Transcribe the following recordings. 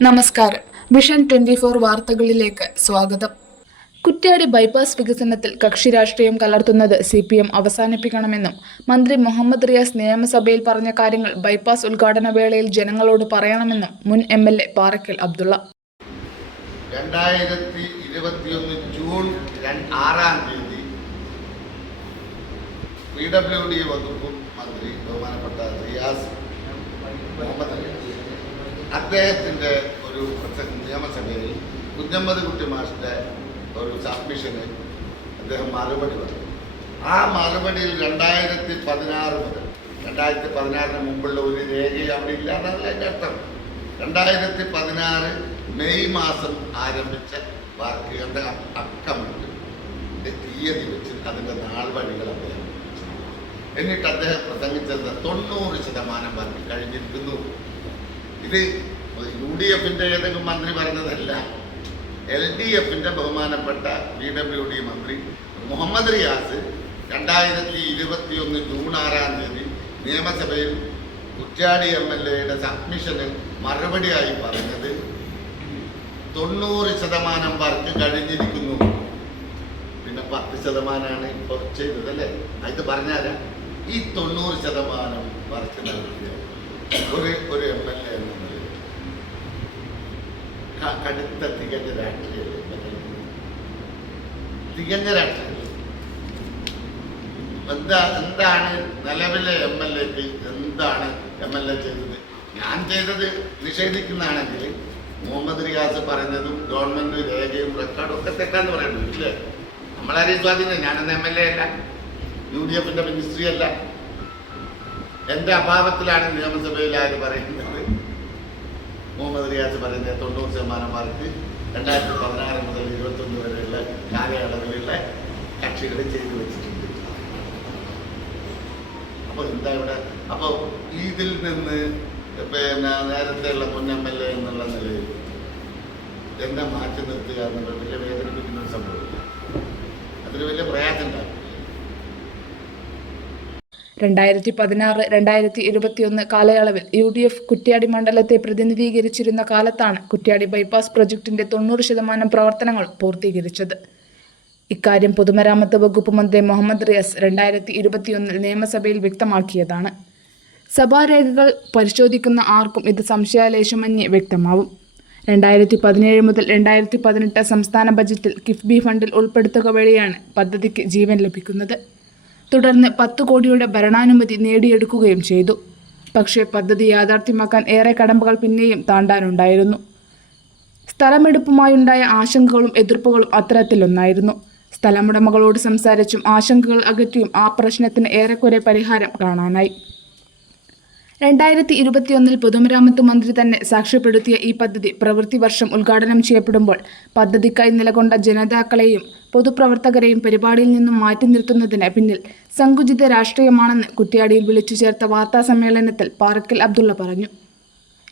നമസ്കാരം. Vision twenty four വാർത്തകളിലേക്ക് സ്വാഗതം. കുറ്റ്യാടി ബൈപ്പാസ് വികസനത്തിൽ കക്ഷി രാഷ്ട്രീയം കലർത്തുന്നത് സി പി എം അവസാനിപ്പിക്കണമെന്നും മന്ത്രി മുഹമ്മദ് റിയാസ് നിയമസഭയിൽ പറഞ്ഞ കാര്യങ്ങൾ ബൈപ്പാസ് ഉദ്ഘാടന വേളയിൽ ജനങ്ങളോട് പറയണമെന്നും മുൻ M L A Parakkal Abdulla. രണ്ടായിരത്തി ഇരുപത്തിയൊന്ന് ജൂൺ ആറാം തീയതി പി ഡബ്ല്യു ഡി വകുപ്പ് മന്ത്രി ബഹുമാനപ്പെട്ട റിയാസ് അദ്ദേഹത്തിന്റെ ഒരു നിയമസഭയിൽ കുഞ്ഞമ്മദ് കുട്ടി മാഷിന്റെ ഒരു സബ്മിഷന് അദ്ദേഹം മറുപടി പറഞ്ഞു. ആ മറുപടിയിൽ രണ്ടായിരത്തി പതിനാറ് മുതൽ രണ്ടായിരത്തി പതിനാറിന് മുമ്പുള്ള ഒരു രേഖയും അവിടെ ഇല്ല അതിന്റെ അർത്ഥം. രണ്ടായിരത്തി പതിനാറ് മെയ് മാസം ആരംഭിച്ച വർക്കുകളുടെ അക്കമുണ്ട്. തീയതി വെച്ച് അതിന്റെ നാൾവഴികൾ അദ്ദേഹം. എന്നിട്ട് അദ്ദേഹം പ്രസംഗിച്ചത് തൊണ്ണൂറ് ശതമാനം വർക്ക് കഴിഞ്ഞിരിക്കുന്നു. ഇത് യു ഡി എഫിന്റെ ഏതെങ്കിലും മന്ത്രി പറഞ്ഞതല്ല. എൽ ഡി എഫിന്റെ ബഹുമാനപ്പെട്ട ബി ഡബ്ല്യു ഡി മന്ത്രി മുഹമ്മദ് റിയാസ് രണ്ടായിരത്തി ഇരുപത്തി ഒന്ന് ജൂൺ ആറാം തീയതി നിയമസഭയിൽ കുറ്റ്യാടി എം എൽ എയുടെ സബ്മിഷന് മറുപടിയായി പറഞ്ഞത് തൊണ്ണൂറ് ശതമാനം വർക്ക് കഴിഞ്ഞിരിക്കുന്നു. പിന്നെ പത്ത് ശതമാനമാണ് ഇപ്പോൾ ചെയ്തത് അല്ലേ? അത് പറഞ്ഞാൽ ഈ തൊണ്ണൂറ് ശതമാനം വർക്ക് നൽകിയ ഒരു ഒരു എം എൽ എ എന്ന നിലയിൽ കടുത്ത തികഞ്ഞ രാഷ്ട്രീയ തികഞ്ഞ രാഷ്ട്രീയ എന്താ എന്താണ് നിലവിലെ എം എൽ എക്ക് എന്താണ് എം എൽ എ ചെയ്തത്? ഞാൻ ചെയ്തത് നിഷേധിക്കുന്നതാണെങ്കിൽ മുഹമ്മദ് റിയാസ് പറഞ്ഞതും ഗവൺമെന്റ് രേഖയും റെക്കോർഡും ഒക്കെ തെറ്റാന്ന് പറയുന്നു ഇല്ലേ? നമ്മളാരെയും സ്വാധീനം ഞാനെന്ന് എം എൽ എ അല്ല. യു ഡി എഫിന്റെ മിനിസ്ട്രി അല്ല. എന്റെ അഭാവത്തിലാണ് നിയമസഭയിൽ ആര് പറയുന്നത്? മുഹമ്മദ് റിയാസ് പറയുന്നത് തൊണ്ണൂറ് ശതമാനം മാർക്ക് രണ്ടായിരത്തി പതിനാറ് മുതൽ ഇരുപത്തൊന്ന് വരെയുള്ള കാലയളവിലുള്ള കക്ഷികൾ ചെയ്തു വെച്ചിട്ടുണ്ട്. അപ്പോൾ എന്താ ഇവിടെ അപ്പോൾ ഇതിൽ നിന്ന് പിന്നെ നേരത്തെയുള്ള മുൻ എം എൽ എ എന്നുള്ള നിലയിൽ എന്നെ മാറ്റി നിർത്തുക എന്നുള്ള വലിയ വേദനിപ്പിക്കുന്ന ഒരു സംഭവമില്ല. അതിന് വലിയ പ്രയാസം ഉണ്ടാകും രണ്ടായിരത്തി പതിനാറ് രണ്ടായിരത്തി ഇരുപത്തിയൊന്ന് കാലയളവിൽ യു ഡി എഫ് കുറ്റ്യാടി മണ്ഡലത്തെ പ്രതിനിധീകരിച്ചിരുന്ന കാലത്താണ് കുറ്റ്യാടി ബൈപ്പാസ് പ്രൊജക്ടിന്റെ തൊണ്ണൂറ് ശതമാനം പ്രവർത്തനങ്ങൾ പൂർത്തീകരിച്ചത്. ഇക്കാര്യം പൊതുമരാമത്ത് വകുപ്പ് മന്ത്രി മുഹമ്മദ് റിയസ് രണ്ടായിരത്തി ഇരുപത്തിയൊന്നിൽ നിയമസഭയിൽ വ്യക്തമാക്കിയതാണ്. സഭാരേഖകൾ പരിശോധിക്കുന്ന ആർക്കും ഇത് സംശയാലേശമന്യേ വ്യക്തമാവും. രണ്ടായിരത്തി പതിനേഴ് മുതൽ രണ്ടായിരത്തി പതിനെട്ട് സംസ്ഥാന ബജറ്റിൽ കിഫ്ബി ഫണ്ടിൽ ഉൾപ്പെടുത്തുക വഴിയാണ് പദ്ധതിക്ക് ജീവൻ ലഭിക്കുന്നത്. തുടർന്ന് പത്ത് കോടിയുടെ ഭരണാനുമതി നേടിയെടുക്കുകയും ചെയ്തു. പക്ഷേ പദ്ധതി യാഥാർത്ഥ്യമാക്കാൻ ഏറെ കടമ്പകൾ പിന്നെയും താണ്ടാനുണ്ടായിരുന്നു. സ്ഥലമെടുപ്പുമായുണ്ടായ ആശങ്കകളും എതിർപ്പുകളും അത്തരത്തിലൊന്നായിരുന്നു. സ്ഥലമുടമകളോട് സംസാരിച്ചും ആശങ്കകൾ അകറ്റിയും ആ പ്രശ്നത്തിന് ഏറെക്കുറെ പരിഹാരം കാണാനായി. രണ്ടായിരത്തി ഇരുപത്തിയൊന്നിൽ പൊതുമരാമത്ത് മന്ത്രി തന്നെ സാക്ഷ്യപ്പെടുത്തിയ ഈ പദ്ധതി പ്രവൃത്തി വർഷം ഉദ്ഘാടനം ചെയ്യപ്പെടുമ്പോൾ പദ്ധതിക്കായി നിലകൊണ്ട ജനതാക്കളെയും പൊതുപ്രവർത്തകരെയും പരിപാടിയിൽ നിന്നും മാറ്റി നിർത്തുന്നതിന് പിന്നിൽ സങ്കുചിത രാഷ്ട്രീയമാണെന്ന് കുറ്റ്യാടിയിൽ വിളിച്ചു ചേർത്ത വാർത്താ സമ്മേളനത്തിൽ പാറക്കൽ അബ്ദുള്ള പറഞ്ഞു.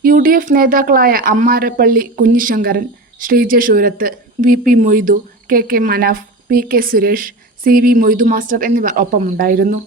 യു ഡി എഫ് നേതാക്കളായ Ammarappalli Kunhisankaran Sreeja Shoorath V P Moidu K K Manaf P K Suresh C V Moidu Master എന്നിവർ ഒപ്പമുണ്ടായിരുന്നു.